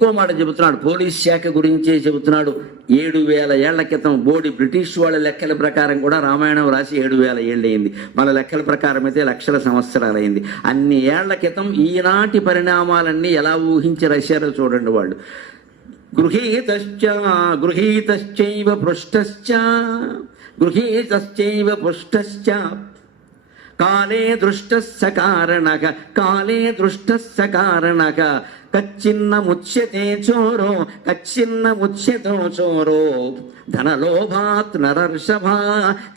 ఇంకో మాట చెబుతున్నాడు పోలీస్ శాఖ గురించే చెబుతున్నాడు ఏడు వేల ఏళ్ల క్రితం బోడి బ్రిటిష్ వాళ్ళ లెక్కల ప్రకారం కూడా రామాయణం రాసి ఏడు వేల ఏళ్ళు అయింది మన లెక్కల ప్రకారం అయితే లక్షల సంవత్సరాలైంది అన్ని ఏళ్ల క్రితం ఈనాటి పరిణామాలన్నీ ఎలా ఊహించి రాశారో చూడండి వాళ్ళు గృహీతశ్చ గృహీతశ్చైవ పృష్టశ్చ గృహీతశ్చైవ పృష్టశ్చ కాలే దృష్టస్స కారణక కాలే దృష్టస్స కారణక కచ్చిన్న ముచ్చతే చోరో కచ్చిన్న ముచ్యతో చోరో ధనలోభాత్ నరర్షభ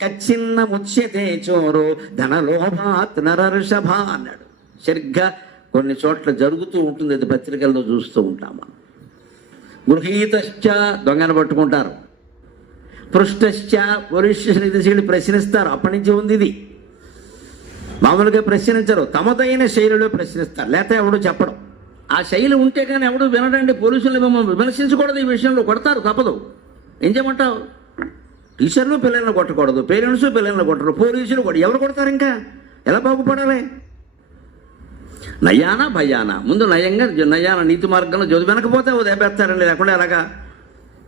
కచ్చిన్న ముచ్యతే చోరో ధనలోభాత్ నరర్షభ అన్నాడు సరిగ్గా కొన్ని చోట్ల జరుగుతూ ఉంటుంది అది పత్రికల్లో చూస్తూ ఉంటాం మనం గృహీతశ్చ దొంగను పట్టుకుంటారు పృష్టశ్చ పోలీస్ స్టేషన్ ప్రశ్నిస్తారు అప్పటి నుంచి ఉంది ఇది మామూలుగా ప్రశ్నించరు తమదైన శైలిలో ప్రశ్నిస్తారు లేకపోతే ఎవడు చెప్పడం ఆ శైలి ఉంటే కానీ ఎవడు వినడండి పోలీసులు మిమ్మల్ని విమర్శించకూడదు ఈ విషయంలో కొడతారు తప్పదు ఏం చేయమంటావు టీచర్లు పిల్లల్ని కొట్టకూడదు పేరెంట్స్ పిల్లల్ని కొట్టరు పోలీసులు కూడా ఎవరు కొడతారు ఇంకా ఎలా బాగుపడాలి నయానా భయానా ముందు నయంగా నయాన నీతి మార్గంలో చదువు వెనకపోతే ఓ దెబ్బేస్తారండి లేకుండా ఎలాగా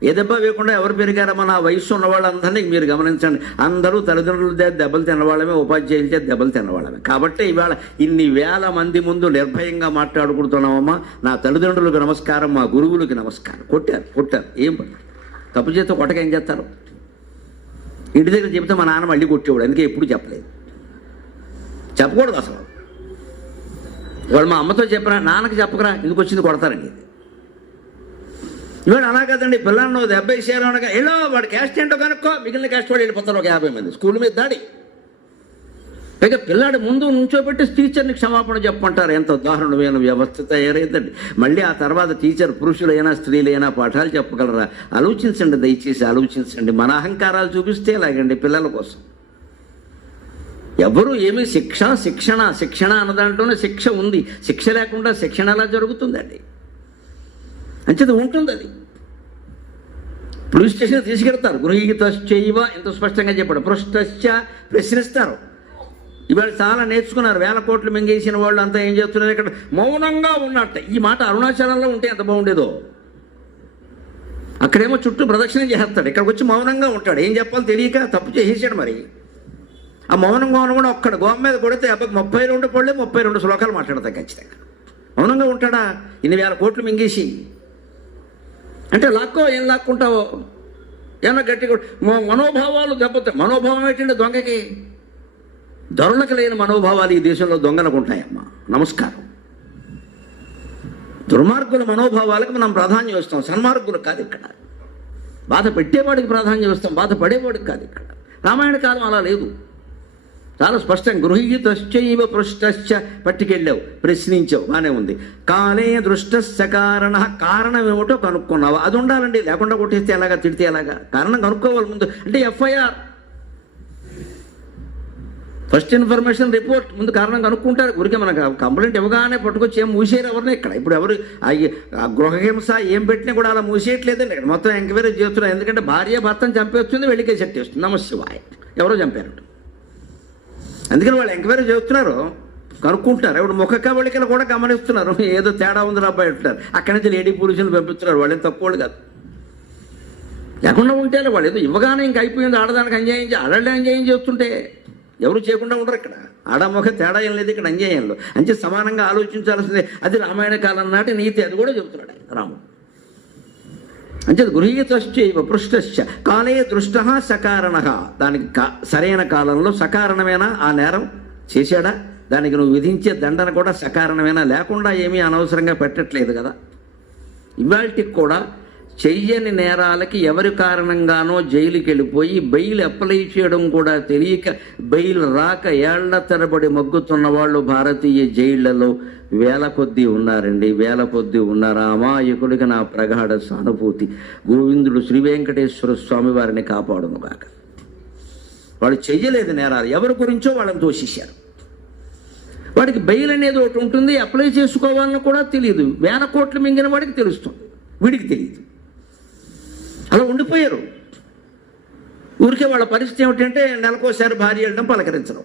ఏ దెబ్బ వేయకుండా ఎవరు పెరిగారమ్మా నా వయసు ఉన్న వాళ్ళందరినీ మీరు గమనించండి అందరూ తల్లిదండ్రుల దెబ్బలు తినవాళ్ళమే ఉపాధ్యాయుల చేత దెబ్బలు తినవాళ్ళమే కాబట్టి ఇవాళ ఇన్ని వేల మంది ముందు నిర్భయంగా మాట్లాడుకుంటున్నామమ్మా నా తల్లిదండ్రులకు నమస్కారం మా గురువులకి నమస్కారం కొట్టారు కొట్టారు ఏం తప్పు చేస్తే కొట్టక ఏం చేస్తారు ఇంటి దగ్గర చెబితే మా నాన్న మళ్ళీ కొట్టేవాడు అందుకే ఎప్పుడు చెప్పలేదు చెప్పకూడదు అసలు వాళ్ళు మా అమ్మతో చెప్పరా నాన్నకి చెప్పకరా ఎందుకు వచ్చింది కొడతారండి వీడు అలా కదండి పిల్లలను దెబ్బై చేయాలి అనగా ఏలో వాడు క్యాస్ట్ ఏంటో కనుక్కో మిగిలిన క్యాస్ట్ వాడు వెళ్ళిపోతారు ఒక యాభై మంది స్కూల్ మీద దాడి పైగా పిల్లాడు ముందు నుంచోబెట్టి టీచర్ని క్షమాపణ చెప్పంటారు ఎంత ఉదాహరణమైన వ్యవస్థ తయారైందండి మళ్ళీ ఆ తర్వాత టీచర్ పురుషులైనా స్త్రీలైనా పాఠాలు చెప్పగలరా ఆలోచించండి దయచేసి ఆలోచించండి మన అహంకారాలు చూపిస్తే లాగండి పిల్లల కోసం ఎవరు ఏమి శిక్ష శిక్షణ శిక్షణ అన్న దాంట్లోనే శిక్ష ఉంది శిక్ష లేకుండా శిక్షణ ఎలా జరుగుతుందండి అంచేది ఉంటుంది అది పోలీస్ స్టేషన్ తీసుకెళ్తారు గృహీతశ్చైవ ఎంత స్పష్టంగా చెప్పాడు పృష్టశ్చ ప్రశ్నిస్తారు ఇవాళ చాలా నేర్చుకున్నారు వేల కోట్లు మింగేసిన వాళ్ళు అంతా ఏం చేస్తున్నారు ఇక్కడ మౌనంగా ఉన్నట్ట ఈ మాట అరుణాచలంలో ఉంటే ఎంత బాగుండేదో అక్కడేమో చుట్టూ ప్రదక్షిణ చేస్తాడు ఇక్కడికి వచ్చి మౌనంగా ఉంటాడు ఏం చెప్పాలో తెలియక తప్పు చేసేసాడు మరి ఆ మౌనం మౌనం కూడా ఒక్కడ గోమ మీద కొడితే అబ్బాయి ముప్పై రెండు పళ్ళే ముప్పై రెండు శ్లోకాలు మాట్లాడతాయి ఖచ్చితంగా మౌనంగా ఉంటాడా ఇన్ని వేల కోట్లు మింగేసి అంటే లాక్కో ఏం లాక్కుంటావో ఏమన్నా గట్టి మనోభావాలు దెబ్బతాయి మనోభావం ఏంటంటే దొంగకి ధరుణకు లేని మనోభావాలు ఈ దేశంలో దొంగలకుంటాయమ్మా నమస్కారం దుర్మార్గుల మనోభావాలకు మనం ప్రాధాన్యం ఇస్తాం సన్మార్గులు కాదు ఇక్కడ బాధ పెట్టేవాడికి ప్రాధాన్యం ఇస్తాం బాధ పడేవాడికి కాదు ఇక్కడ రామాయణ కాలం అలా లేదు చాలా స్పష్టం గృహీతశ్చైవ పృష్టశ్చ పట్టుకెళ్ళావు ప్రశ్నించావు బాగానే ఉంది కాలే దృష్ట కారణ కారణం ఏమిటో కనుక్కున్నావా అది ఉండాలండి లేకుండా కొట్టేస్తే ఎలాగా తిడితే ఎలాగా కారణం కనుక్కోవాలి ముందు అంటే ఎఫ్ఐఆర్ ఫస్ట్ ఇన్ఫర్మేషన్ రిపోర్ట్ ముందు కారణం కనుక్కుంటారు ఊరికే మనకు కంప్లైంట్ ఇవ్వగానే పట్టుకొచ్చి ఏం మూసేయరు ఎవరిని ఇక్కడ ఇప్పుడు ఎవరు గృహహింస ఏం పెట్టినా కూడా అలా మూసేయట్లేదండి మొత్తం ఎంక్వైరీ చేస్తున్నారు ఎందుకంటే భార్య భర్తను చంపేస్తుంది వెళ్ళికే చెట్టేస్తుంది నమశివాయ్ ఎవరో చంపారట అందుకని వాళ్ళు ఎంక్వైరీ చేస్తున్నారు కనుక్కుంటున్నారు ఇప్పుడు ముఖ కబళికలు కూడా గమనిస్తున్నారు ఏదో తేడా ఉంది అబ్బాయి అంటున్నారు అక్కడి నుంచి లేడీ పురుషులు పంపిస్తున్నారు వాళ్ళేం తక్కువ కాదు లేకుండా ఉంటే వాళ్ళు ఏదో ఇవ్వగానే ఇంక అయిపోయింది ఆడదానికి అన్యాయం ఆడళ్ళు అన్యాయం చేస్తుంటే ఎవరు చేయకుండా ఉండరు ఇక్కడ ఆడమొఖ తేడా ఏం లేదు ఇక్కడ అన్యాయంలో అంటే సమానంగా ఆలోచించాల్సిందే అది రామాయణ కాలం నాటి నీతి అది కూడా చెబుతున్నాడు రాముడు అంటే గృహీతశ్చైవ పృష్టశ్చ కాలే దృష్ట సకారణ దానికి సరైన కాలంలో సకారణమేనా ఆ నేరం చేశాడా దానికి నువ్వు విధించే దండన కూడా సకారణమేనా లేకుండా ఏమీ అనవసరంగా పెట్టట్లేదు కదా ఇవాళకి కూడా చెయ్యని నేరాలకి ఎవరి కారణంగానో జైలుకి వెళ్ళిపోయి బెయిల్ అప్లై చేయడం కూడా తెలియక బెయిల్ రాక ఏళ్ల తరబడి మగ్గుతున్న వాళ్ళు భారతీయ జైళ్లలో వేల కొద్దీ ఉన్నారండి వేల కొద్దీ ఉన్నారు అమాయకుడికి నా ప్రగాఢ సానుభూతి గోవిందుడు శ్రీ వెంకటేశ్వర స్వామి వారిని కాపాడును కాక వాళ్ళు చెయ్యలేదు నేరాలు ఎవరి గురించో వాళ్ళని దోషించారు వాడికి బెయిల్ అనేది ఒకటి ఉంటుంది అప్లై చేసుకోవాలని కూడా తెలియదు వేల కోట్లు మింగిన వాడికి తెలుస్తుంది వీడికి తెలియదు అలా ఉండిపోయారు ఊరికే వాళ్ళ పరిస్థితి ఏమిటంటే నెలకోసారి భార్య వెళ్ళడం పలకరించడం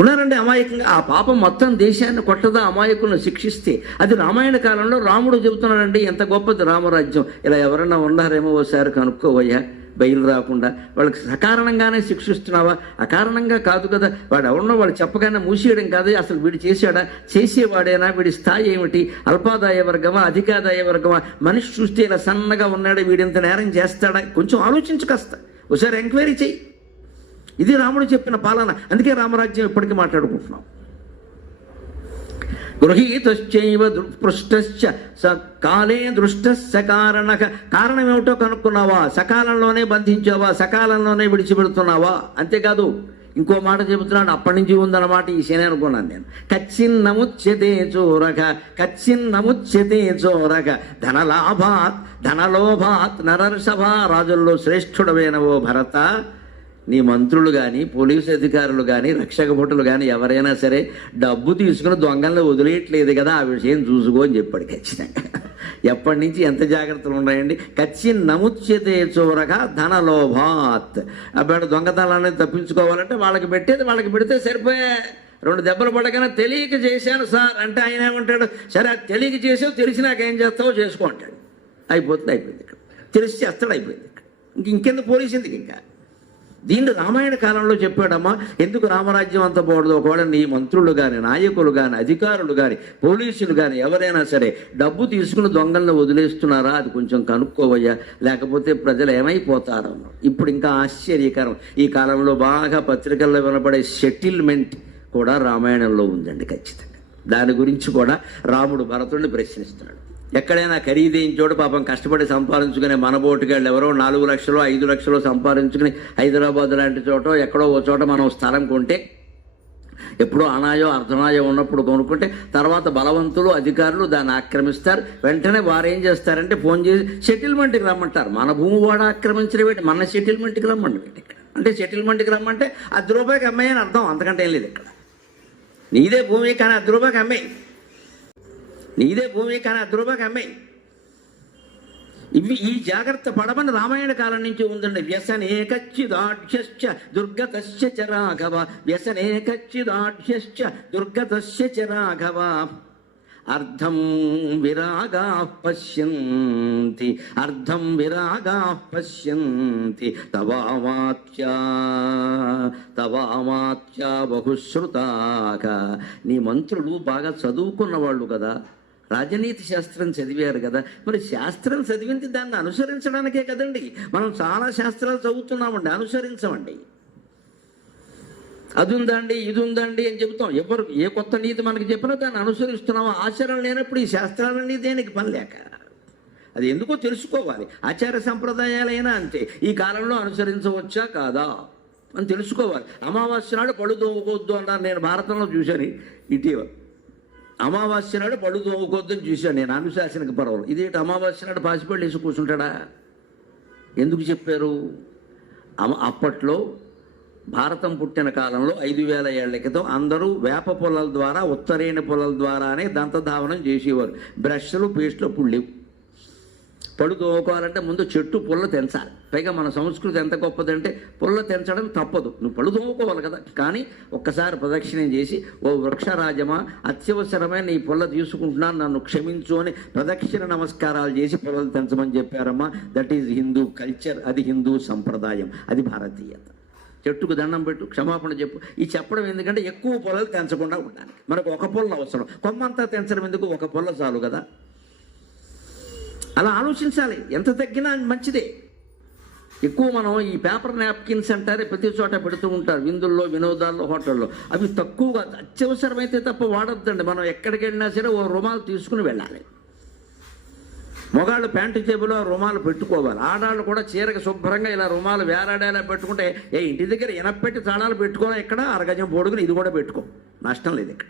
ఉన్నారండి అమాయకంగా ఆ పాపం మొత్తం దేశాన్ని కొట్టదా అమాయకులను శిక్షిస్తే అది రామాయణ కాలంలో రాముడు చెబుతున్నాడండి ఎంత గొప్పది రామరాజ్యం ఇలా ఎవరన్నా ఉన్నారేమో ఓసారి కనుక్కోవయ్యా బయలు రాకుండా వాళ్ళకి సకారణంగానే శిక్షిస్తున్నావా అకారణంగా కాదు కదా వాడు ఎవరినో వాళ్ళు చెప్పగానే మూసేయడం కాదు అసలు వీడు చేశాడా చేసేవాడేనా వీడి స్థాయి ఏమిటి అల్పాదాయ వర్గమా అధికాదాయ వర్గమా మనిషి చూస్తే ఇలా సన్నగా వీడు ఇంత నేరం చేస్తాడా కొంచెం ఆలోచించు కాస్త ఒకసారి ఎంక్వైరీ చెయ్యి ఇది రాముడు చెప్పిన పాలన అందుకే రామరాజ్యం ఇప్పటికీ మాట్లాడుకుంటున్నాం గృహీతశ్చైవ పృష్టశ్చ స కాలే దృష్ట సకారణ కారణం ఏమిటో కనుక్కున్నావా సకాలంలోనే బంధించావా సకాలంలోనే విడిచిపెడుతున్నావా అంతేకాదు ఇంకో మాట చెబుతున్నాడు అప్పటి నుంచి ఉందన్నమాట ఈ శని అనుకున్నాను నేను కచ్చిన్ నముచ్యతే చోరక కచ్చిన్ నముచ్యతే చోరక ధనలాభాత్ ధనలోభాత్ నరర్షభ రాజుల్లో శ్రేష్ఠుడవేనవో భరత నీ మంత్రులు కానీ పోలీసు అధికారులు కానీ రక్షక భటులు కానీ ఎవరైనా సరే డబ్బు తీసుకుని దొంగలను వదిలేయట్లేదు కదా ఆ విషయం చూసుకో అని చెప్పాడు ఖచ్చితంగా ఎప్పటి నుంచి ఎంత జాగ్రత్తలు ఉన్నాయండి కచ్చి నముచ్యతే చూరగా ధనలోభాత్ అప్పుడు దొంగతనాన్ని తప్పించుకోవాలంటే వాళ్ళకి పెట్టేది వాళ్ళకి పెడితే సరిపోయే రెండు దెబ్బలు పడగానే తెలియక చేశాను సార్ అంటే ఆయన ఏమంటాడు సరే అది తెలియక చేసావు తెలిసి నాకేం చేస్తావో చేసుకో అంటాడు అయిపోతుంది అయిపోయింది ఇక్కడ తెలిసి చేస్తాడు అయిపోయింది ఇక్కడ ఇంకెందుకు పోలీసింది ఇంకా దీన్ని రామాయణ కాలంలో చెప్పాడమ్మా ఎందుకు రామరాజ్యం అంత పోవడదు ఒకవేళ నీ మంత్రులు కానీ నాయకులు కానీ అధికారులు కానీ పోలీసులు కానీ ఎవరైనా సరే డబ్బు తీసుకుని దొంగలను వదిలేస్తున్నారా అది కొంచెం కనుక్కోవయ్యా లేకపోతే ప్రజలు ఏమైపోతారు ఇప్పుడు ఇంకా ఆశ్చర్యకరం ఈ కాలంలో బాగా పత్రికల్లో వినపడే సెటిల్మెంట్ కూడా రామాయణంలో ఉందండి ఖచ్చితంగా దాని గురించి కూడా రాముడు భరతుడిని ప్రశ్నిస్తున్నాడు ఎక్కడైనా ఖరీదైన చోట పాపం కష్టపడి సంపాదించుకునే మనబోటుగాళ్ళు ఎవరో నాలుగు లక్షలు ఐదు లక్షలు సంపాదించుకుని హైదరాబాద్ లాంటి చోట ఎక్కడో ఓ చోట మనం స్థలం కొంటే ఎప్పుడో అనాయో అర్ధనాయో ఉన్నప్పుడు కొనుక్కుంటే తర్వాత బలవంతులు అధికారులు దాన్ని ఆక్రమిస్తారు వెంటనే వారు ఏం చేస్తారంటే ఫోన్ చేసి సెటిల్మెంట్కి రమ్మంటారు మన భూమి వాడు ఆక్రమించిన పెట్టి మన సెటిల్మెంట్కి రమ్మండి అంటే సెటిల్మెంట్కి రమ్మంటే అర్ధ రూపాయకి అమ్మాయి అని అర్థం అంతకంటే ఏం లేదు ఇక్కడ నీదే భూమి కానీ అర్ధ రూపాయకి అమ్మాయి నీదే భూమి కానీ అది అమ్మాయి ఇవి ఈ జాగ్రత్త పడమని రామాయణ కాలం నుంచి ఉందండి వ్యసనేకచ్చిదాఢ్యశ్చ దుర్గతశ్చ చ రాఘవ వ్యసనేకచ్చిదాఢ్యశ్చ దుర్గతశ్చ చ రాఘవ అర్ధం విరాగా పశ్యంతి అర్ధం విరాగా పశ్యంతి తవామాత్యా తవామాత్యా బహుశ్రుతాక నీ మంత్రులు బాగా చదువుకున్నవాళ్ళు కదా రాజనీతి శాస్త్రం చదివారు కదా మరి శాస్త్రం చదివింది దాన్ని అనుసరించడానికే కదండి మనం చాలా శాస్త్రాలు చదువుతున్నామండి అనుసరించమండి అది ఉందండి ఇది ఉందండి అని చెబుతాం ఎవరు ఏ కొత్త నీతి మనకి చెప్పినా దాన్ని అనుసరిస్తున్నాము ఆచారం లేనప్పుడు ఈ శాస్త్రాలన్నీ దేనికి పని లేక అది ఎందుకో తెలుసుకోవాలి ఆచార సంప్రదాయాలైనా అంతే ఈ కాలంలో అనుసరించవచ్చా కాదా అని తెలుసుకోవాలి అమావాస్య నాడు పళ్ళు అన్నారు నేను భారతంలో చూశాను ఇటీవల అమావాస్య నాడు పళ్ళు తోముకోద్దని చూశాను నేను అనుశాసనిక పర్వం ఇది అమావాస్య నాడు పాసిపళ్ళు వేసి కూర్చుంటాడా ఎందుకు చెప్పారు అప్పట్లో భారతం పుట్టిన కాలంలో ఐదు వేల ఏళ్ల క్రితం అందరూ వేప పొలాల ద్వారా ఉత్తరేణ పొలాల ద్వారానే దంతధావనం చేసేవారు బ్రష్లు పేస్ట్లు అప్పుడు లేవు పళ్ళు తోముకోవాలంటే ముందు చెట్టు పుల్ల తెంచాలి పైగా మన సంస్కృతి ఎంత గొప్పదంటే పుల్ల తెంచడం తప్పదు నువ్వు పళ్ళు తోముకోవాలి కదా కానీ ఒక్కసారి ప్రదక్షిణం చేసి ఓ వృక్షరాజమా అత్యవసరమైన నీ పుల్ల తీసుకుంటున్నాను నన్ను క్షమించు అని ప్రదక్షిణ నమస్కారాలు చేసి పుల్లలు తెంచమని చెప్పారమ్మా దట్ ఈజ్ హిందూ కల్చర్ అది హిందూ సంప్రదాయం అది భారతీయత చెట్టుకు దండం పెట్టు క్షమాపణ చెప్పు ఈ చెప్పడం ఎందుకంటే ఎక్కువ పొలాలు తెంచకుండా ఉండాలి మనకు ఒక పొల్ల అవసరం కొమ్మంతా తెంచడం ఎందుకు ఒక పొల్ల చాలు కదా అలా ఆలోచించాలి ఎంత తగ్గినా మంచిదే ఎక్కువ మనం ఈ పేపర్ నాప్కిన్స్ అంటారే ప్రతి చోట పెడుతూ ఉంటారు విందుల్లో వినోదాల్లో హోటల్లో అవి తక్కువగా అత్యవసరమైతే తప్ప వాడొద్దండి మనం ఎక్కడికి వెళ్ళినా సరే ఓ రుమాలు తీసుకుని వెళ్ళాలి మొగాళ్ళు ప్యాంటు జేబులో రుమాలు పెట్టుకోవాలి ఆడాళ్ళు కూడా చీరకు శుభ్రంగా ఇలా రుమాలు వేలాడేలా పెట్టుకుంటే ఏ ఇంటి దగ్గర ఎనపెట్టి తాళాలు పెట్టుకోవాలి ఎక్కడ అరగజం పొడుగుని ఇది కూడా పెట్టుకో నష్టం లేదు ఇక్కడ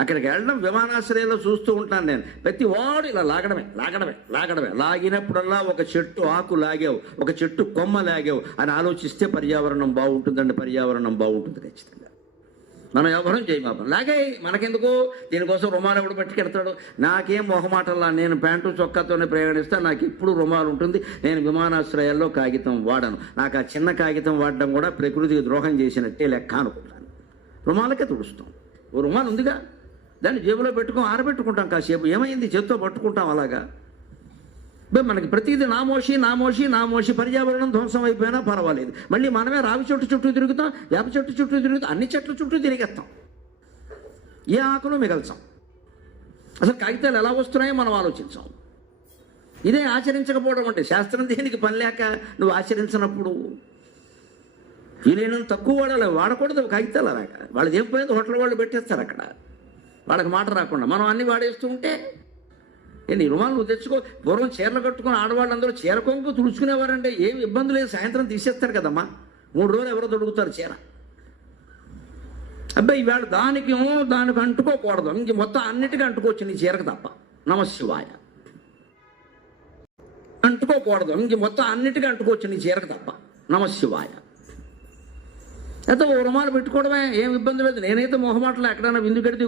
అక్కడికి వెళ్ళడం విమానాశ్రయంలో చూస్తూ ఉంటాను నేను ప్రతి వాడు ఇలా లాగడమే లాగడమే లాగడమే లాగినప్పుడల్లా ఒక చెట్టు ఆకు లాగావు ఒక చెట్టు కొమ్మ లాగావు అని ఆలోచిస్తే పర్యావరణం బాగుంటుందండి పర్యావరణం బాగుంటుంది ఖచ్చితంగా మనం ఎవరం చేయమా లాగే మనకెందుకు దీనికోసం రుమాలు ఎవడు పట్టుకెడతాడు నాకేం మొహమాటల్లా నేను ప్యాంటు చొక్కాతోనే ప్రయాణిస్తా నాకు ఇప్పుడు రుమాలు ఉంటుంది నేను విమానాశ్రయాల్లో కాగితం వాడను నాకు ఆ చిన్న కాగితం వాడడం కూడా ప్రకృతికి ద్రోహం చేసినట్టే లెక్క అనుకుంటాను రుమాలకే తుడుస్తాం ఓ రుమాలు ఉందిగా దాన్ని జేబులో పెట్టుకో ఆరబెట్టుకుంటాం కాసేపు ఏమైంది చేత్తో పట్టుకుంటాం అలాగా మనకి ప్రతిదీ నామోషి నామోషి నామోషి పర్యావరణం ధ్వంసం అయిపోయినా పర్వాలేదు మళ్ళీ మనమే రావి చెట్టు చుట్టూ తిరుగుతాం వేప చెట్టు చుట్టూ తిరుగుతాం అన్ని చెట్ల చుట్టూ తిరిగేస్తాం ఏ ఆకులు మిగల్చాం అసలు కాగితాలు ఎలా వస్తున్నాయో మనం ఆలోచించాం ఇదే ఆచరించకపోవడం అంటే శాస్త్రం దీనికి పని లేక నువ్వు ఆచరించినప్పుడు వీలైనంత తక్కువ వాడాలి వాడకూడదు కాగితాలు అలాగా వాళ్ళు ఏం పోయింది హోటల్ వాళ్ళు పెట్టేస్తారు అక్కడ వాళ్ళకి మాట రాకుండా మనం అన్ని వాడేస్తూ ఉంటే నేను రుమాలు నువ్వు తెచ్చుకో పూర్వం చీరలు కట్టుకుని ఆడవాళ్ళు అందరూ చీర కొంగు తుడుచుకునేవారంటే ఏమి ఇబ్బంది లేదు సాయంత్రం తీసేస్తారు కదమ్మా మూడు రోజులు ఎవరో తొడుగుతారు చీర అబ్బాయి ఈవేళ దానికి దానికి అంటుకోకూడదు ఇంక మొత్తం అన్నిటికీ అంటుకోవచ్చు నీ చీరకు తప్ప నమశివాయ అంటుకోకూడదు ఇంక మొత్తం అన్నిటికీ అంటుకోవచ్చు నీ చీరకు తప్ప నమశివాయ అయితే ఓ రుమాలు పెట్టుకోవడమే ఏం ఇబ్బంది లేదు నేనైతే మొహమాటలో ఎక్కడైనా విందు కడితే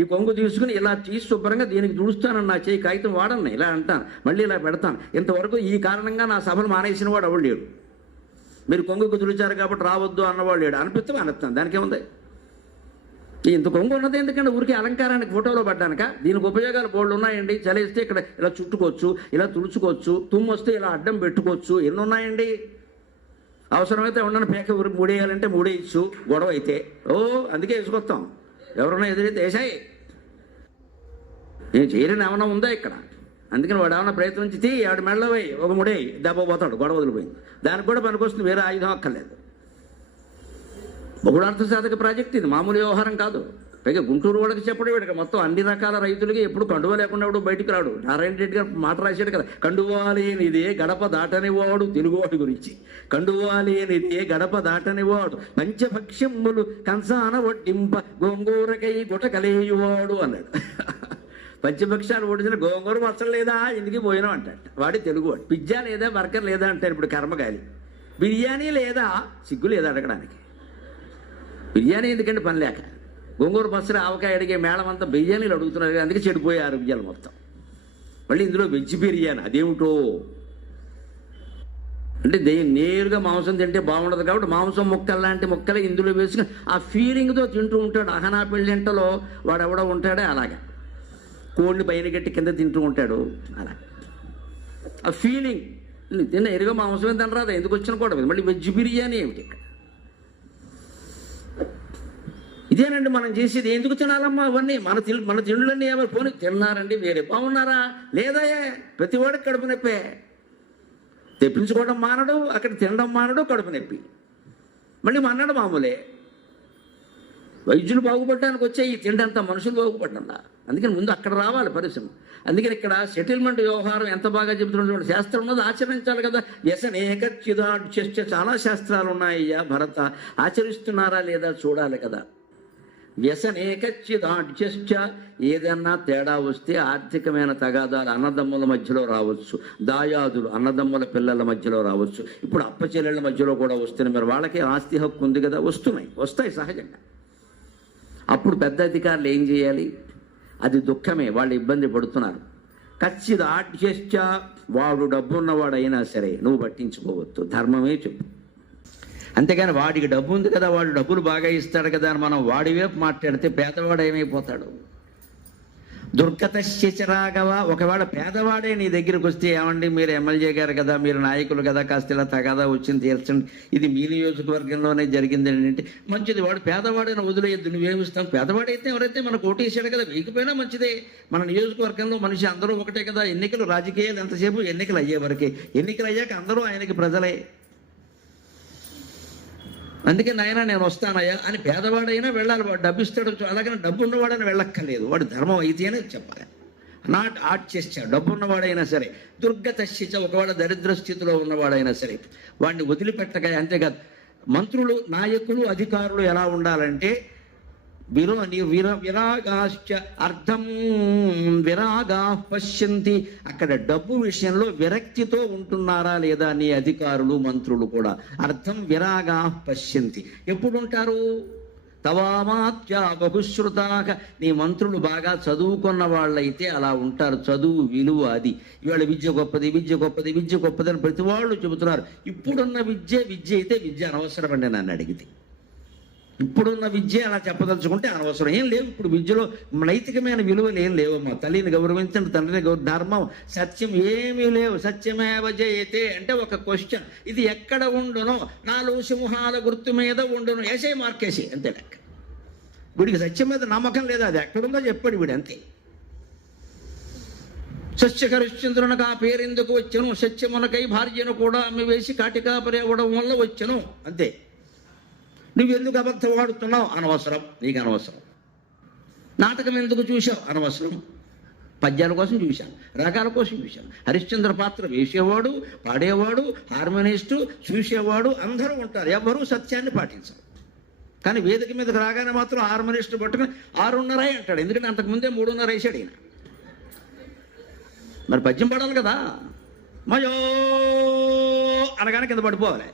ఈ కొంగు తీసుకుని ఇలా తీసి శుభ్రంగా దీనికి దుడుస్తానని నా చేయి కాగితం వాడను ఇలా అంటాను మళ్ళీ ఇలా పెడతాను ఇంతవరకు ఈ కారణంగా నా సభను మానేసిన వాడు ఎవడు లేడు మీరు కొంగుకు తుడిచారు కాబట్టి రావద్దు అన్నవాడు లేడు అనిపిస్తే అనిస్తాను దానికి ఏముంది ఇంత కొంగు ఉన్నది ఎందుకంటే ఊరికే అలంకారానికి ఫోటోలో పడ్డానుక దీనికి ఉపయోగాలు బోర్డు ఉన్నాయండి చలేస్తే ఇక్కడ ఇలా చుట్టుకోవచ్చు ఇలా తుడుచుకోవచ్చు తుమ్ము వస్తే ఇలా అడ్డం పెట్టుకోవచ్చు ఎన్ని ఉన్నాయండి అవసరమైతే ఉండని పేక మూడేయాలంటే మూడేయచ్చు గొడవ అయితే ఓ అందుకే వేసుకొస్తాం ఎవరన్నా ఎదురైతే వేసాయి నేను చేయలేని ఏమన్నా ఉందా ఇక్కడ అందుకని వాడు ఏమన్నా ప్రయత్నించి తీ ఆవిడ మెడలో పోయి ఒక ముడే దెబ్బపోతాడు గొడవ వదిలిపోయింది దానికి కూడా పనికొస్తుంది వేరే ఆయుధం అక్కర్లేదు బహుళార్థ సాధక ప్రాజెక్ట్ ఇది మామూలు వ్యవహారం కాదు పైగా గుంటూరు వాళ్ళకి చెప్పడం వీడికి మొత్తం అన్ని రకాల రైతులకి ఎప్పుడు కండువ లేకుండా బయటికి రాడు నారాయణ రెడ్డి గారు మాట రాశాడు కదా కండువాలేనిదే గడప దాటనివాడు తెలుగువాడి గురించి కండువాలేనిదే గడప దాటనివాడు భక్ష్యములు కంసాన వడ్డింప గోంగూరకై గుటకలేయువాడు అన్నాడు పంచభక్షాలు ఓడించిన గోంగూర వచ్చలేదా ఇంటికి పోయినాం అంటాడు వాడి తెలుగు వాడు పిజ్జా లేదా బర్గర్ లేదా అంటారు ఇప్పుడు కర్మగాలి బిర్యానీ లేదా సిగ్గు లేదా అడగడానికి బిర్యానీ ఎందుకంటే పని లేక గొంగూరు బస్సులు ఆవకాయ అడిగే మేళం అంతా బిర్యానీలు అడుగుతున్నారు అందుకే చెడిపోయే ఆరోగ్యాలు మొత్తం మళ్ళీ ఇందులో వెజ్ బిర్యానీ అదేమిటో అంటే దే నేరుగా మాంసం తింటే బాగుండదు కాబట్టి మాంసం ముక్కలు లాంటి ముక్కలు ఇందులో వేసుకుని ఆ ఫీలింగ్తో తింటూ ఉంటాడు అహనా పెళ్ళింటలో వాడెవడో ఉంటాడే అలాగే కోడిని పైన గట్టి కింద తింటూ ఉంటాడు అలా ఆ ఫీలింగ్ తిన్న ఎరుగా మాంసమే తినరాదా ఎందుకు వచ్చిన కూడా మళ్ళీ వెజ్ బిర్యానీ ఏమిటి ఇక్కడ ఇదేనండి మనం చేసేది ఎందుకు తినాలమ్మా అవన్నీ మన తిండి మన తిండులన్నీ ఎవరు పోనీ తిన్నారండి వేరే బాగున్నారా లేదయే ప్రతివాడికి కడుపు నొప్పే తెప్పించుకోవడం మానడు అక్కడ తినడం మానడు కడుపు నొప్పి మళ్ళీ మన్నాడు మామూలే వైద్యులు బాగుపడడానికి వచ్చే ఈ తిండంతా మనుషులు బాగుపడ్డా అందుకని ముందు అక్కడ రావాలి పరిశ్రమ అందుకని ఇక్కడ సెటిల్మెంట్ వ్యవహారం ఎంత బాగా చెబుతున్నటువంటి శాస్త్రం ఉన్నది ఆచరించాలి కదా వ్యసనేక చిదా చేస్తే చాలా శాస్త్రాలు ఉన్నాయ్యా భరత ఆచరిస్తున్నారా లేదా చూడాలి కదా వ్యసనేకచ్చిదాడ్జశ్చ ఏదన్నా తేడా వస్తే ఆర్థికమైన తగాదాలు అన్నదమ్ముల మధ్యలో రావచ్చు దాయాదులు అన్నదమ్ముల పిల్లల మధ్యలో రావచ్చు ఇప్పుడు అప్పచెల్లెళ్ళ మధ్యలో కూడా వస్తున్నాయి మరి వాళ్ళకి ఆస్తి హక్కు ఉంది కదా వస్తున్నాయి వస్తాయి సహజంగా అప్పుడు పెద్ద అధికారులు ఏం చేయాలి అది దుఃఖమే వాళ్ళు ఇబ్బంది పడుతున్నారు ఖచ్చిత ఆడ్జశ్చ వాడు డబ్బున్నవాడైనా సరే నువ్వు పట్టించుకోవద్దు ధర్మమే చెప్పు అంతేగాని వాడికి డబ్బు ఉంది కదా వాడు డబ్బులు బాగా ఇస్తాడు కదా అని మనం వాడి వైపు మాట్లాడితే పేదవాడు ఏమైపోతాడు దుర్గతశ్చరాగవ ఒకవేళ పేదవాడే నీ దగ్గరికి వస్తే ఏమండి మీరు ఎమ్మెల్యే గారు కదా మీరు నాయకులు కదా కాస్త ఇలా తగాదా వచ్చింది తీర్చండి ఇది మీ నియోజకవర్గంలోనే జరిగింది అంటే మంచిది వాడు పేదవాడైనా వదిలేయద్దు నువ్వేమిస్తాం పేదవాడైతే ఎవరైతే మనకు ఓటేసాడు కదా వేయకపోయినా మంచిదే మన నియోజకవర్గంలో మనిషి అందరూ ఒకటే కదా ఎన్నికలు రాజకీయాలు ఎంతసేపు ఎన్నికలు అయ్యే వరకే ఎన్నికలు అయ్యాక అందరూ ఆయనకి ప్రజలే అందుకే నాయన నేను వస్తానయ్యా అని పేదవాడైనా వెళ్ళాలి వాడు డబ్బు ఇస్తాడు అలాగే డబ్బు ఉన్నవాడైనా వెళ్ళక్కర్లేదు వాడు ధర్మం అని చెప్పాలి నాట్ ఆర్ట్ చేస్తాడు డబ్బు ఉన్నవాడైనా సరే దుర్గత శిచ ఒకవేళ దరిద్ర స్థితిలో ఉన్నవాడైనా సరే వాడిని వదిలిపెట్టగా అంతేకాదు మంత్రులు నాయకులు అధికారులు ఎలా ఉండాలంటే విరోని విర విరాగాశ్చ అర్థం విరాగా పశ్యంతి అక్కడ డబ్బు విషయంలో విరక్తితో ఉంటున్నారా లేదా నీ అధికారులు మంత్రులు కూడా అర్థం విరాగా పశ్యంతి ఉంటారు తవామాత్య బహుశ్రుతాక నీ మంత్రులు బాగా చదువుకున్న వాళ్ళైతే అలా ఉంటారు చదువు విలువ అది ఇవాళ విద్య గొప్పది విద్య గొప్పది విద్య గొప్పది అని ప్రతి వాళ్ళు చెబుతున్నారు ఇప్పుడున్న విద్య విద్య అయితే విద్య అనవసరం అండి నన్ను అడిగితే ఇప్పుడున్న విద్య అలా చెప్పదలుచుకుంటే అనవసరం ఏం లేవు ఇప్పుడు విద్యలో నైతికమైన విలువలు ఏం లేవు అమ్మా తల్లిని గౌరవించండి తండ్రిని గౌరవ ధర్మం సత్యం ఏమీ లేవు సత్యమే వజయతే అంటే ఒక క్వశ్చన్ ఇది ఎక్కడ ఉండును నాలుగు సింహాల గుర్తు మీద ఉండును ఏసే మార్కేసి అంతే లెక్క వీడికి సత్యం మీద నమ్మకం లేదా అది ఎక్కడుందో చెప్పాడు వీడు అంతే సస్యకరిశ్చంద్రునకు ఆ పేరెందుకు వచ్చను సత్యమునకై భార్యను కూడా అమ్మి వేసి కాటికాపరేవడం వల్ల వచ్చను అంతే నువ్వు ఎందుకు అబద్ధం వాడుతున్నావు అనవసరం నీకు అనవసరం నాటకం ఎందుకు చూసావు అనవసరం పద్యాల కోసం చూశాను రకాల కోసం చూశాను హరిశ్చంద్ర పాత్ర వేసేవాడు పాడేవాడు హార్మోనిస్టు చూసేవాడు అందరూ ఉంటారు ఎవరూ సత్యాన్ని పాటించరు కానీ వేదిక మీదకి రాగానే మాత్రం హార్మోనిస్టు పట్టుకుని ఆరున్నర అంటాడు ఎందుకంటే అంతకుముందే మూడున్నర వేసాడు ఈయన మరి పద్యం పడాలి కదా మయో అనగానే కింద పడిపోవాలి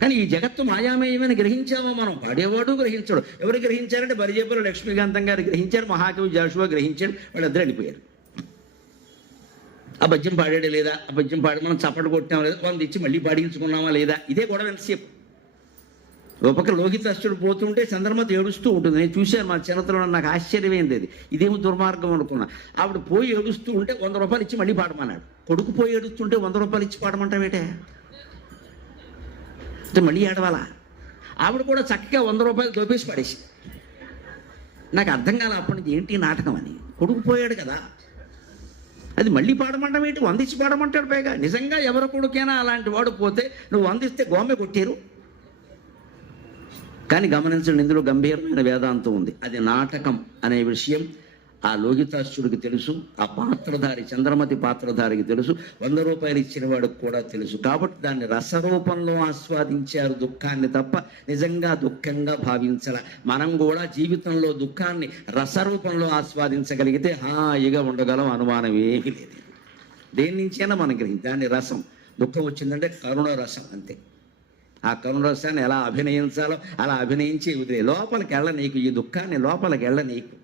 కానీ ఈ జగత్తు మాయామయమని గ్రహించామో మనం పాడేవాడు గ్రహించాడు ఎవరు గ్రహించారంటే బరిజేపురం లక్ష్మీకాంతం గారు గ్రహించారు మహాకవి జాషువా గ్రహించాడు వాళ్ళిద్దరు వెళ్ళిపోయారు ఆ పద్యం పాడాడు లేదా ఆ పద్యం పాడి మనం చప్పట్లు కొట్టాం లేదా వంద ఇచ్చి మళ్ళీ పాడించుకున్నామా లేదా ఇదే గొడవ ఎంతసేపు ఒక పక్క లోహితాశ్రుడు పోతుంటే చంద్రమతి ఏడుస్తూ ఉంటుంది నేను చూశాను మా చిన్నతలో నాకు ఆశ్చర్యమైంది అది ఇదేమి దుర్మార్గం అనుకున్నా ఆవిడ పోయి ఏడుస్తూ ఉంటే వంద రూపాయలు ఇచ్చి మళ్ళీ పాడమన్నాడు కొడుకు పోయి ఏడుస్తుంటే వంద రూపాయలు ఇచ్చి పాడమంటావేటే అంటే మళ్ళీ ఏడవాలా ఆవిడ కూడా చక్కగా వంద రూపాయలు తోపేసి పడేసి నాకు అర్థం కాలే అప్పటి నుంచి ఏంటి నాటకం అని కొడుకు పోయాడు కదా అది మళ్ళీ పాడమంటాం ఏంటి వందించి పాడమంటాడు పైగా నిజంగా ఎవరి కొడుకైనా అలాంటి వాడు పోతే నువ్వు వందిస్తే గోమె కొట్టారు కానీ గమనించండి ఇందులో గంభీరమైన వేదాంతం ఉంది అది నాటకం అనే విషయం ఆ లోహితాశ్రుడికి తెలుసు ఆ పాత్రధారి చంద్రమతి పాత్రధారికి తెలుసు వంద రూపాయలు ఇచ్చిన వాడికి కూడా తెలుసు కాబట్టి దాన్ని రసరూపంలో ఆస్వాదించారు దుఃఖాన్ని తప్ప నిజంగా దుఃఖంగా భావించాల మనం కూడా జీవితంలో దుఃఖాన్ని రసరూపంలో ఆస్వాదించగలిగితే హాయిగా ఉండగలం అనుమానం ఏమి లేదు దేని నుంచైనా మనం దాన్ని రసం దుఃఖం వచ్చిందంటే కరుణ రసం అంతే ఆ కరుణ రసాన్ని ఎలా అభినయించాలో అలా అభినయించి వదిలే లోపలికి వెళ్ళ నీకు ఈ దుఃఖాన్ని లోపలికి వెళ్ళ నీకు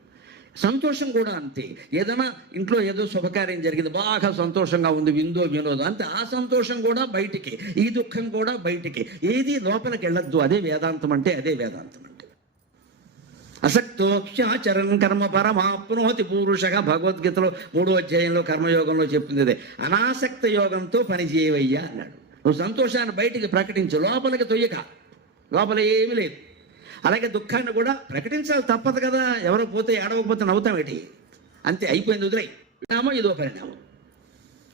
సంతోషం కూడా అంతే ఏదైనా ఇంట్లో ఏదో శుభకార్యం జరిగింది బాగా సంతోషంగా ఉంది విందో వినోదం అంతే ఆ సంతోషం కూడా బయటికి ఈ దుఃఖం కూడా బయటికి ఏది లోపలికి వెళ్ళొద్దు అదే వేదాంతం అంటే అదే వేదాంతం అంటే అసక్తోక్షాచరణ కర్మ పరమాప్నోతి పూరుషగా భగవద్గీతలో మూడో అధ్యాయంలో కర్మయోగంలో చెప్పింది అదే అనాసక్త యోగంతో పనిచేయవయ్యా అన్నాడు నువ్వు సంతోషాన్ని బయటికి ప్రకటించు లోపలికి తొయ్యక లోపల ఏమీ లేదు అలాగే దుఃఖాన్ని కూడా ప్రకటించాలి తప్పదు కదా ఎవరో పోతే ఏడవకపోతే నవ్వుతాం ఏంటి అంతే అయిపోయింది వదిలే పరిణామం ఇదో పరిణామం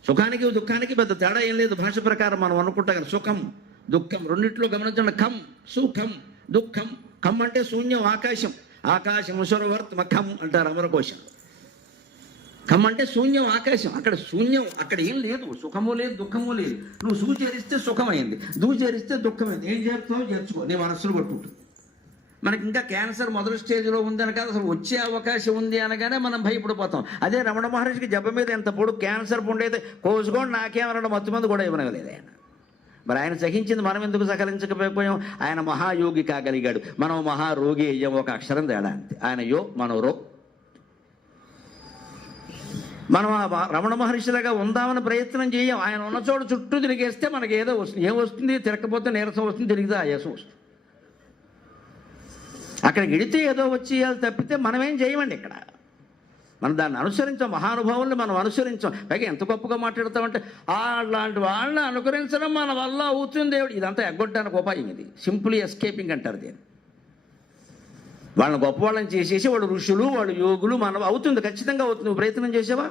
సుఖానికి దుఃఖానికి పెద్ద తేడా ఏం లేదు భాష ప్రకారం మనం అనుకుంటాం కదా సుఖం దుఃఖం రెండిట్లో గమనించండి కం సుఖం దుఃఖం కం అంటే శూన్యం ఆకాశం ఆకాశం స్వరవర్తమ మఖం అంటారు అమరకోశం కం అంటే శూన్యం ఆకాశం అక్కడ శూన్యం అక్కడ ఏం లేదు సుఖము లేదు దుఃఖము లేదు నువ్వు సూచరిస్తే సుఖమైంది దూచరిస్తే దుఃఖమైంది ఏం చేస్తావు చేర్చుకో నీ మనస్సును పట్టుకుంటుంది మనకి ఇంకా క్యాన్సర్ మొదటి స్టేజ్లో ఉంది అనగా అసలు వచ్చే అవకాశం ఉంది అనగానే మనం భయపడిపోతాం అదే రమణ మహర్షికి జబ్బ మీద ఎంత పొడు క్యాన్సర్ పొండైతే కోసుకోండి నాకేమన్నాడు మొత్తం మంది కూడా ఇవ్వనలేదు ఆయన మరి ఆయన సహించింది మనం ఎందుకు సహకరించకపోయాం ఆయన మహాయోగి కాగలిగాడు మనం మహారోగి అయ్యాం ఒక అక్షరం తేడా అంతే ఆయన యో మనోరో మనం ఆ రమణ మహర్షిలాగా ఉందామని ప్రయత్నం చేయం ఆయన ఉన్న చోటు చుట్టూ తిరిగేస్తే మనకి ఏదో వస్తుంది ఏం వస్తుంది తిరగకపోతే నీరసం వస్తుంది తిరిగితే ఆయాసం వస్తుంది అక్కడికి వెళితే ఏదో వచ్చి తప్పితే మనమేం చేయమండి ఇక్కడ మనం దాన్ని అనుసరించాం మహానుభావుల్ని మనం అనుసరించాం పైగా ఎంత గొప్పగా మాట్లాడతామంటే అలాంటి వాళ్ళని అనుకరించడం మన వల్ల అవుతుంది దేవుడు ఇదంతా ఎగ్గొట్టడానికి ఉపాయం ఇది సింపుల్ ఎస్కేపింగ్ అంటారు దీన్ని వాళ్ళని గొప్ప వాళ్ళని చేసేసి వాళ్ళు ఋషులు వాళ్ళు యోగులు మనం అవుతుంది ఖచ్చితంగా అవుతుంది నువ్వు ప్రయత్నం చేసావా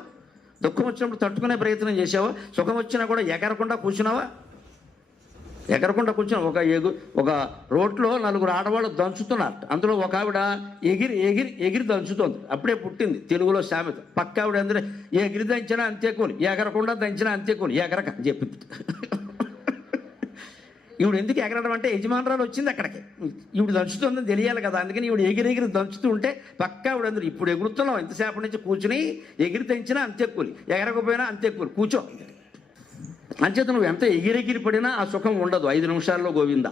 దుఃఖం వచ్చినప్పుడు తట్టుకునే ప్రయత్నం చేసావా సుఖం వచ్చినా కూడా ఎగరకుండా కూర్చున్నావా ఎగరకుండా కూర్చొని ఒక ఎగు ఒక రోడ్లో నలుగురు ఆడవాళ్ళు దంచుతున్నారు అందులో ఒక ఆవిడ ఎగిరి ఎగిరి ఎగిరి దంచుతోంది అప్పుడే పుట్టింది తెలుగులో సామెత పక్క ఆవిడ అందరూ ఎగిరి దంచినా అంతే కొని ఎగరకుండా దంచినా అంతే కొని ఎగరక అని చెప్పి ఈవిడ ఎందుకు ఎగరడం అంటే యజమానురాలు వచ్చింది అక్కడికి ఈవిడ దంచుతుందని తెలియాలి కదా అందుకని ఈవిడ ఎగిరి ఎగిరి దంచుతూ ఉంటే పక్కా ఆవిడ అందరూ ఇప్పుడు ఎగురుతున్నాం ఎంతసేపటి నుంచి కూర్చుని ఎగిరి దంచినా అంతే కూలి ఎగరకపోయినా అంతే కూలి కూర్చో అంచేత నువ్వు ఎంత ఎగిరెగిరి పడినా ఆ సుఖం ఉండదు ఐదు నిమిషాల్లో గోవింద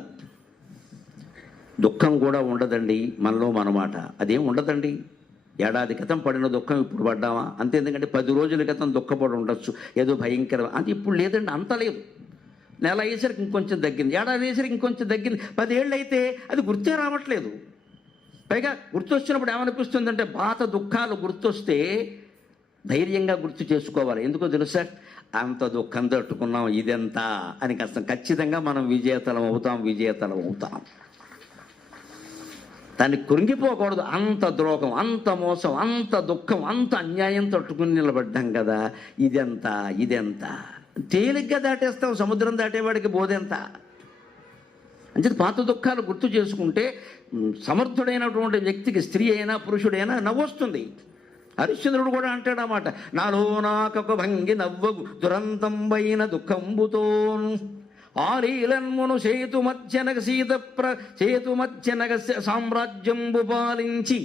దుఃఖం కూడా ఉండదండి మనలో మనమాట అదేం ఉండదండి ఏడాది క్రితం పడిన దుఃఖం ఇప్పుడు పడ్డామా అంతే ఎందుకంటే పది రోజుల క్రితం దుఃఖపడి ఉండొచ్చు ఏదో భయంకరం అది ఇప్పుడు లేదండి అంత లేదు నెల వేసరికి ఇంకొంచెం తగ్గింది ఏడాది వేసరికి ఇంకొంచెం తగ్గింది పదేళ్ళు అయితే అది గుర్తే రావట్లేదు పైగా గుర్తొచ్చినప్పుడు ఏమనిపిస్తుందంటే పాత దుఃఖాలు గుర్తొస్తే ధైర్యంగా గుర్తు చేసుకోవాలి ఎందుకో తెలుసా అంత దుఃఖం తట్టుకున్నాం ఇదెంతా అని కష్టం ఖచ్చితంగా మనం విజేతలం అవుతాం విజేతలం అవుతాం దాన్ని కృంగిపోకూడదు అంత ద్రోహం అంత మోసం అంత దుఃఖం అంత అన్యాయం తట్టుకుని నిలబడ్డాం కదా ఇదెంత ఇదెంత తేలిగ్గా దాటేస్తాం సముద్రం దాటేవాడికి బోధెంత అంచేది పాత దుఃఖాలు గుర్తు చేసుకుంటే సమర్థుడైనటువంటి వ్యక్తికి స్త్రీ అయినా పురుషుడైనా నవ్వొస్తుంది హరిశ్చంద్రుడు కూడా అంటాడు అన్నమాట నాలో నాకొక భంగి నవ్వగు దురంతంబైన దుఃఖంబుతో ఆలీలన్మును మధ్యనగ సీత ప్ర సేతుమధ్యనగ సామ్రాజ్యంబు పాలించి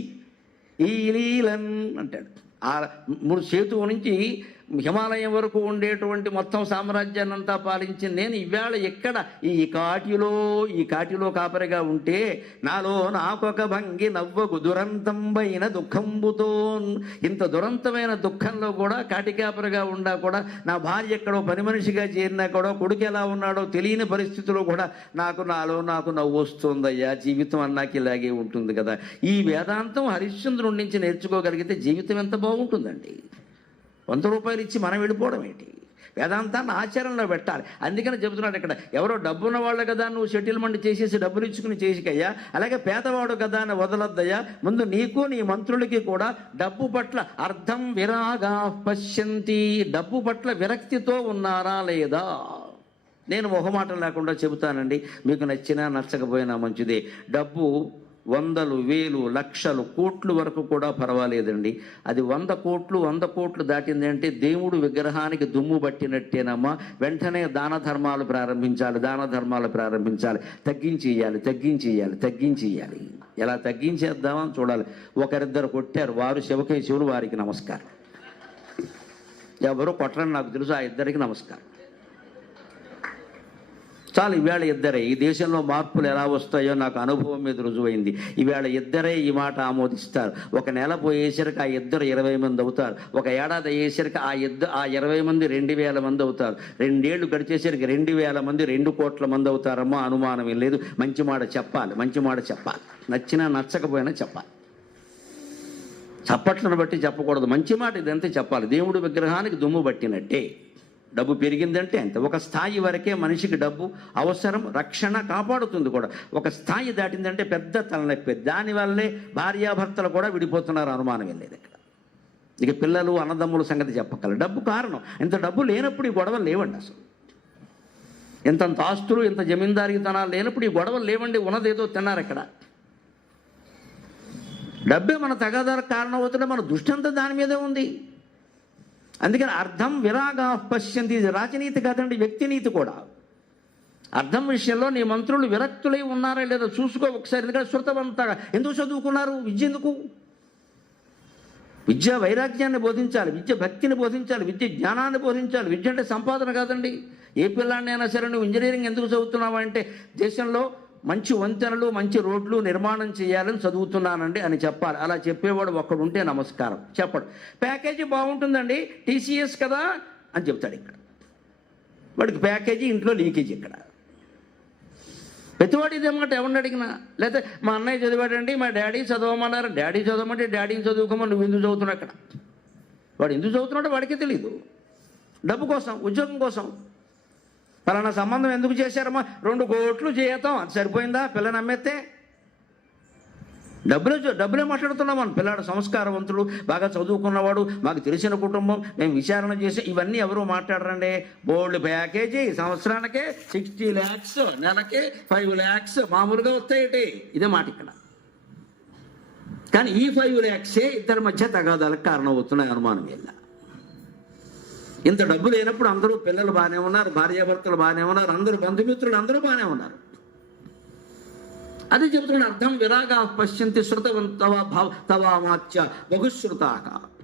ఈ లీలన్ అంటాడు ఆ మూడు సేతువు నుంచి హిమాలయం వరకు ఉండేటువంటి మొత్తం సామ్రాజ్యాన్ని అంతా పాలించి నేను ఇవాళ ఎక్కడ ఈ కాటిలో ఈ కాటిలో కాపరిగా ఉంటే నాలో నాకొక భంగి నవ్వకు దురంతంపైన దుఃఖంబుతో ఇంత దురంతమైన దుఃఖంలో కూడా కాటి కాపరిగా ఉండా కూడా నా భార్య ఎక్కడో పని మనిషిగా చేరినా కూడా కొడుకు ఎలా ఉన్నాడో తెలియని పరిస్థితిలో కూడా నాకు నాలో నాకు నవ్వు వస్తుందయ్యా జీవితం అన్నాకి ఇలాగే ఉంటుంది కదా ఈ వేదాంతం హరిశ్చంద్రుడి నుంచి నేర్చుకోగలిగితే జీవితం ఎంత బాగుంటుందండి వంద రూపాయలు ఇచ్చి మనం వెళ్ళిపోవడం ఏంటి వేదాంతాన్ని ఆచరణలో పెట్టాలి అందుకని చెబుతున్నాడు ఇక్కడ ఎవరో డబ్బున్న వాళ్ళు కదా నువ్వు సెటిల్మెంట్ చేసేసి డబ్బులు ఇచ్చుకుని చేసికయ్యా అలాగే పేదవాడు కదా అని వదలద్దయ్యా ముందు నీకు నీ మంత్రులకి కూడా డబ్బు పట్ల అర్థం విరాగా పశ్యంతి డబ్బు పట్ల విరక్తితో ఉన్నారా లేదా నేను మొహమాటం లేకుండా చెబుతానండి మీకు నచ్చినా నచ్చకపోయినా మంచిదే డబ్బు వందలు వేలు లక్షలు కోట్లు వరకు కూడా పర్వాలేదండి అది వంద కోట్లు వంద కోట్లు దాటింది అంటే దేవుడు విగ్రహానికి దుమ్ము పట్టినట్టేనమ్మా వెంటనే దాన ధర్మాలు ప్రారంభించాలి దాన ధర్మాలు ప్రారంభించాలి తగ్గించేయాలి తగ్గించేయాలి తగ్గించేయాలి ఎలా తగ్గించేద్దామని చూడాలి ఒకరిద్దరు కొట్టారు వారు శివకేశవులు వారికి నమస్కారం ఎవరు కొట్టరని నాకు తెలుసు ఆ ఇద్దరికి నమస్కారం కష్టాలు ఈవేళ ఇద్దరే ఈ దేశంలో మార్పులు ఎలా వస్తాయో నాకు అనుభవం మీద రుజువైంది ఈవేళ ఇద్దరే ఈ మాట ఆమోదిస్తారు ఒక నెల పోయేసరికి ఆ ఇద్దరు ఇరవై మంది అవుతారు ఒక ఏడాది అయ్యేసరికి ఆ ఇద్దరు ఆ ఇరవై మంది రెండు వేల మంది అవుతారు రెండేళ్లు గడిచేసరికి రెండు వేల మంది రెండు కోట్ల మంది అవుతారమ్మో అనుమానం లేదు మంచి మాట చెప్పాలి మంచి మాట చెప్పాలి నచ్చినా నచ్చకపోయినా చెప్పాలి చప్పట్లను బట్టి చెప్పకూడదు మంచి మాట ఇదంతా చెప్పాలి దేవుడు విగ్రహానికి దుమ్ము పట్టినట్టే డబ్బు పెరిగిందంటే అంతే ఒక స్థాయి వరకే మనిషికి డబ్బు అవసరం రక్షణ కాపాడుతుంది కూడా ఒక స్థాయి దాటిందంటే పెద్ద తలనొప్పి దానివల్లే భార్యాభర్తలు కూడా విడిపోతున్నారు అనుమానం వెళ్ళేది ఇక్కడ ఇక పిల్లలు అన్నదమ్ముల సంగతి చెప్పగలరు డబ్బు కారణం ఇంత డబ్బు లేనప్పుడు ఈ గొడవలు లేవండి అసలు ఇంతంత ఆస్తులు ఇంత జమీందారీతనాలు లేనప్పుడు ఈ గొడవలు లేవండి ఉన్నదేదో తిన్నారు ఇక్కడ డబ్బే మన తగాదాలకు కారణం అవుతుంటే మన దృష్టి దాని మీదే ఉంది అందుకని అర్థం విరాగా పశ్యంతి రాజనీతి కాదండి వ్యక్తినీతి కూడా అర్థం విషయంలో నీ మంత్రులు విరక్తులై ఉన్నారా లేదా చూసుకో ఒకసారి ఎందుకంటే శృతవంత ఎందుకు చదువుకున్నారు విద్య ఎందుకు విద్య వైరాగ్యాన్ని బోధించాలి విద్య భక్తిని బోధించాలి విద్య జ్ఞానాన్ని బోధించాలి విద్య అంటే సంపాదన కాదండి ఏ పిల్లాడినైనా సరే నువ్వు ఇంజనీరింగ్ ఎందుకు చదువుతున్నావు అంటే దేశంలో మంచి వంతెనలు మంచి రోడ్లు నిర్మాణం చేయాలని చదువుతున్నానండి అని చెప్పాలి అలా చెప్పేవాడు ఒక్కడుంటే నమస్కారం చెప్పడు ప్యాకేజీ బాగుంటుందండి టీసీఎస్ కదా అని చెప్తాడు ఇక్కడ వాడికి ప్యాకేజీ ఇంట్లో లీకేజ్ ఇక్కడ ప్రతివాడు ఇదేమాట ఎవరిని అడిగినా లేకపోతే మా అన్నయ్య చదివాడండి మా డాడీ చదవమన్నారు డాడీ చదవమంటే డాడీని చదువుకోమని నువ్వు ఎందుకు చదువుతున్నావు అక్కడ వాడు ఎందుకు చదువుతున్నాడో వాడికే తెలీదు డబ్బు కోసం ఉద్యోగం కోసం పలానా సంబంధం ఎందుకు చేశారమ్మా రెండు కోట్లు జీతం అది సరిపోయిందా పిల్లని అమ్మేస్తే డబ్బులు డబ్బులే మాట్లాడుతున్నాం మన పిల్లాడు సంస్కారవంతుడు బాగా చదువుకున్నవాడు మాకు తెలిసిన కుటుంబం మేము విచారణ చేసి ఇవన్నీ ఎవరు మాట్లాడరండి బోల్డ్ ప్యాకేజీ సంవత్సరానికే సిక్స్టీ ల్యాక్స్ నెలకి ఫైవ్ ల్యాక్స్ మామూలుగా వస్తాయటి ఇదే మాట ఇక్కడ కానీ ఈ ఫైవ్ ల్యాక్సే ఇద్దరి మధ్య తగాదాలకు కారణమవుతున్నాయి అనుమానం వెళ్ళ ఇంత డబ్బు లేనప్పుడు అందరూ పిల్లలు బాగానే ఉన్నారు భార్యాభర్తలు బాగానే ఉన్నారు అందరూ బంధుమిత్రులు అందరూ బాగానే ఉన్నారు అదే చెబుతున్న అర్థం విరాగా పశ్యంతి శృతవంతవ భావ తవామాచ్య బహుశ్రుతాక